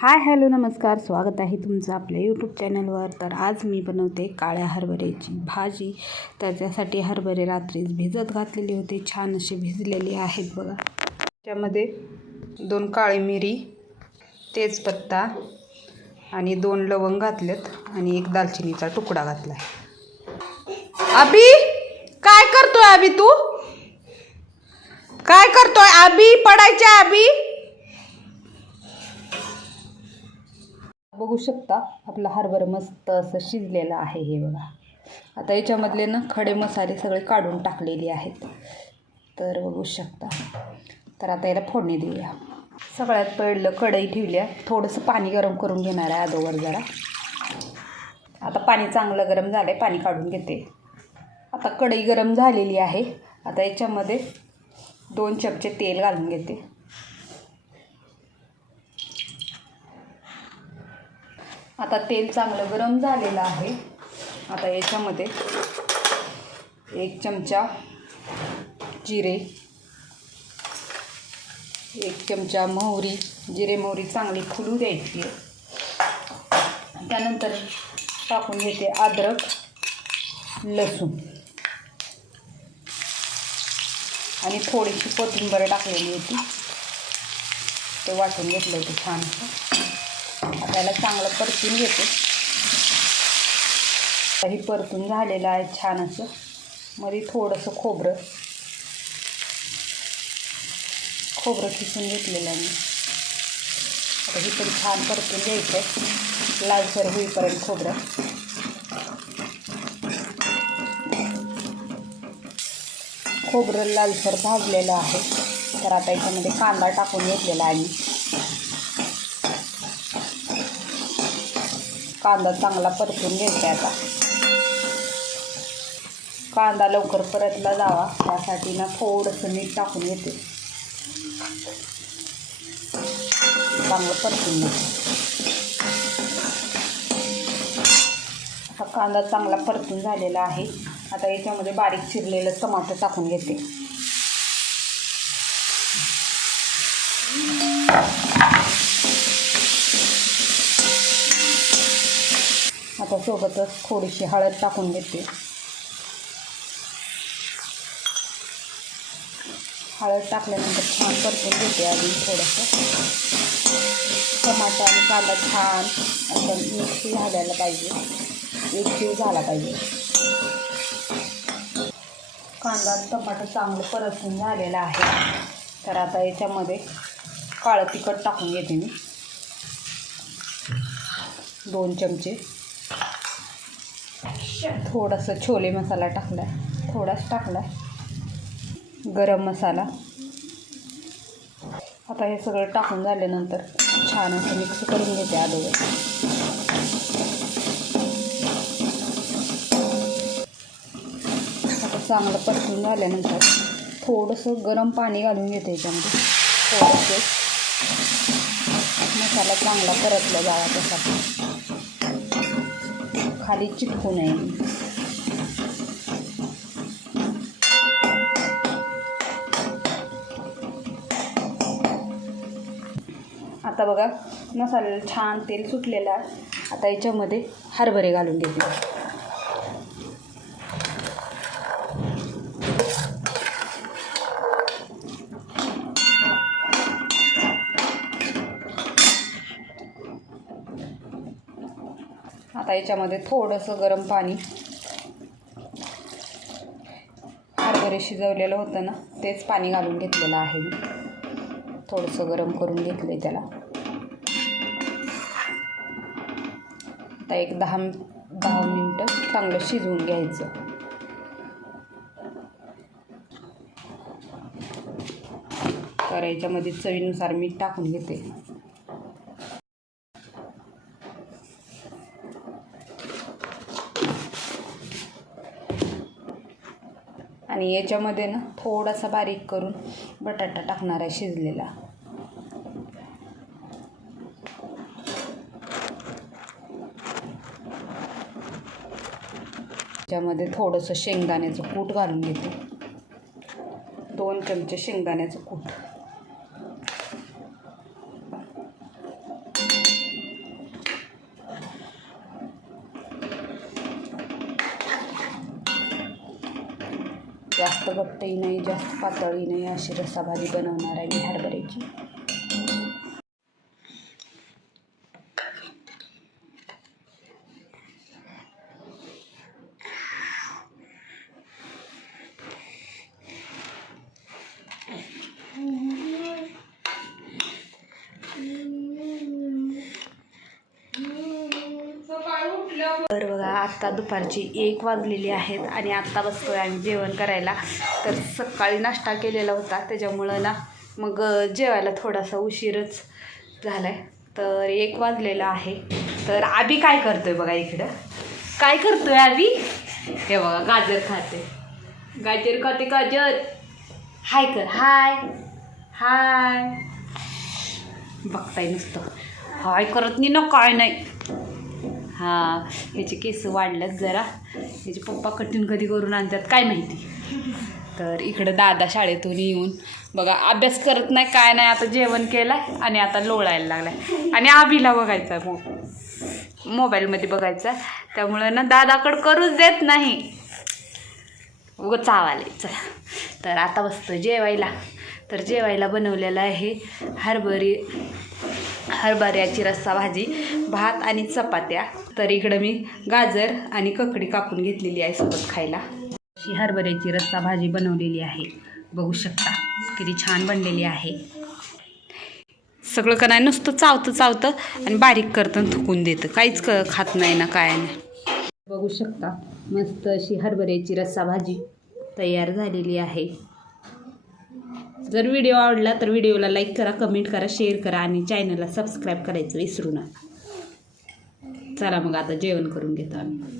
Hi hello नमस्कार. स्वागत आहे तुमचं आपल्या यूट्यूब चॅनलवर तर आज मी बनवते काळ्या हरभऱ्याची भाजी. तर त्यासाठी हरभरे रात्रीच भिजत घातलेली होती. छान अशी भिजलेली आहेत बघा. त्यामध्ये दोन काळी मिरी तेजपत्ता आणि दोन लवंग घातलेत आणि एक दालचिनीचा तुकडा घातला अभी काय करतोय अभी तू? काय करतोय आबी पडायच्या आबी बघू शकता. आपला हरभरा मस्त असं शिजलेलं आहे हे बघा. आता याच्यामधले ना खडे मसाले सगळे काढून टाकलेले आहेत. तर बघू शकता. तर आता याला फोडणी देऊया. सगळ्यात पहिलं कढई ठेवल्या थोडंसं पाणी गरम करून घेणार आहे अदोवर जरा. आता पाणी चांगलं गरम झालं आहे पाणी काढून घेते. आता कढई गरम झालेली आहे. आता याच्यामध्ये दोन चमचे तेल घालून घेते. आता तेल चांगलं गरम झालेलं आहे. आता याच्यामध्ये एक चमचा जिरे एक चमचा मोहरी जिरे मोहरी चांगली फुलू द्यायची आहे. त्यानंतर टाकून घेते अद्रक लसूण. आणि थोडीशी कोथिंबर टाकलेली होती. ते वाटून घेतलं होतं छान. असं चांगलं परतून घेते. हे परतून झालेलं आहे छान असं. मध्ये थोडंसं खोबरं. खोबरं खिसून घेतलेलं आहे आता ही पण छान परतून घ्यायचं आहे. लालसर होईपर्यंत खोबरं. खोबरं लालसर भाजलेलं आहे. तर आता याच्यामध्ये कांदा टाकून घेतलेला आहे कांदा चांगला परतून घ्यायचा आता. कांदा लवकर परतला जावा त्यासाठी ना थोडंसं मीठ टाकून घेते. चांगलं परतून हा कांदा चांगला परतून झालेला आहे. आता याच्यामध्ये बारीक चिरलेलं टमाटर टाकून घेते. आता थोडीशी हळद टाकून घेते. हळद टाकल्यानंतर छान परतून घेते आधी थोडंसं. टमाटर आणि कांदा छान असं मिक्स झालेला पाहिजे. एक जीव झाला पाहिजे. कांदा आणि टमाटर चांगलं परतून झालेलं आहे. तर आता याच्यामध्ये काळं तिखट टाकून घेते मी. दोन चमचे. थोडंसं छोले मसाला टाकला थोडाच टाकला गरम मसाला. आता हे सगळं टाकून झाल्यानंतर छान असं मिक्स करून घेते अगोदर आता चांगलं परतून झाल्यानंतर थोडंसं गरम पाणी घालून घेते याच्यामध्ये. थोडंसं. मसाला चांगला परतला जावा त्यासाठी खाली चिटकू नये. आता बघा मसाल्याला छान तेल सुटलेलं आहे. आता याच्यामध्ये हरभरे घालून घेते. आता याच्यामध्ये थोडंसं गरम पाणी हरभरे शिजवलेलं होतं ना तेच पाणी घालून घेतलेलं आहे मी. थोडंसं गरम करून घेतलं आहे त्याला. आता एक दहा दहा मिनटं चांगलं शिजवून घ्यायचं. तर याच्यामध्ये चवीनुसार मीठ टाकून घेते. आणि याच्यामध्ये ना थोडासा बारीक करून बटाटा टाकणार आहे शिजलेला. त्यामध्ये थोडंसं शेंगदाण्याचं कूट घालून घेते. दोन चमचे शेंगदाण्याचं कूट. जास्त घट्टही नाही जास्त पातळी नाही अशी रस्साभाजी बनवणार आहे मी हरभऱ्याची. तर बघा आत्ता दुपारची एक वाजलेली आहेत आणि आत्ता बसतोय आम्ही जेवण करायला. तर सकाळी नाश्ता केलेला होता त्याच्यामुळं ना मग जेवायला थोडासा उशीरच झाला आहे तर एक वाजलेला आहे. तर आबी काय करतोय बघा इकडं? काय करतोय आबी? हे बघा गाजर खाते. गाजर खाते गाजर. हाय कर हाय. हाय. बघताय नुसतं. हाय करत नाही ना काय नाही. हां ह्याचे केस वाढल्यात जरा. ह्याचे पप्पा कठीण कधी करून आणतात काय माहिती. तर इकडं दादा शाळेतून येऊन बघा अभ्यास करत नाही काय नाही आता जेवण केलं आहे आणि आता लोळायला लागला आहे आणि आबीला बघायचा मो मोबाईलमध्ये बघायचा त्यामुळं ना दादाकडं करूच देत नाही. उग चावाले चला तर आता बसतो जेवायला. तर जेवायला बनवलेलं आहे हरभरी हरभऱ्याची रस्सा भाजी भात आणि चपात्या. तर इकडं मी गाजर आणि ककडी कापून घेतलेली आहे सोबत खायला. अशी हरभऱ्याची रस्सा भाजी बनवलेली आहे. बघू शकता किती छान बनलेली आहे. सगळं का नाही नुसतं चावतं चावतं आणि बारीक करतं थुकून देतं. काहीच क खात नाही ना काय नाही. बघू शकता मस्त अशी हरभऱ्याची रस्सा भाजी तयार झालेली आहे. जर व्हिडिओ आवडला तर व्हिडिओला लाईक करा कमेंट करा शेअर करा आणि चॅनलला सबस्क्राईब करायचं विसरू नका. चला मग आता जेवण करून घेतो आम्ही.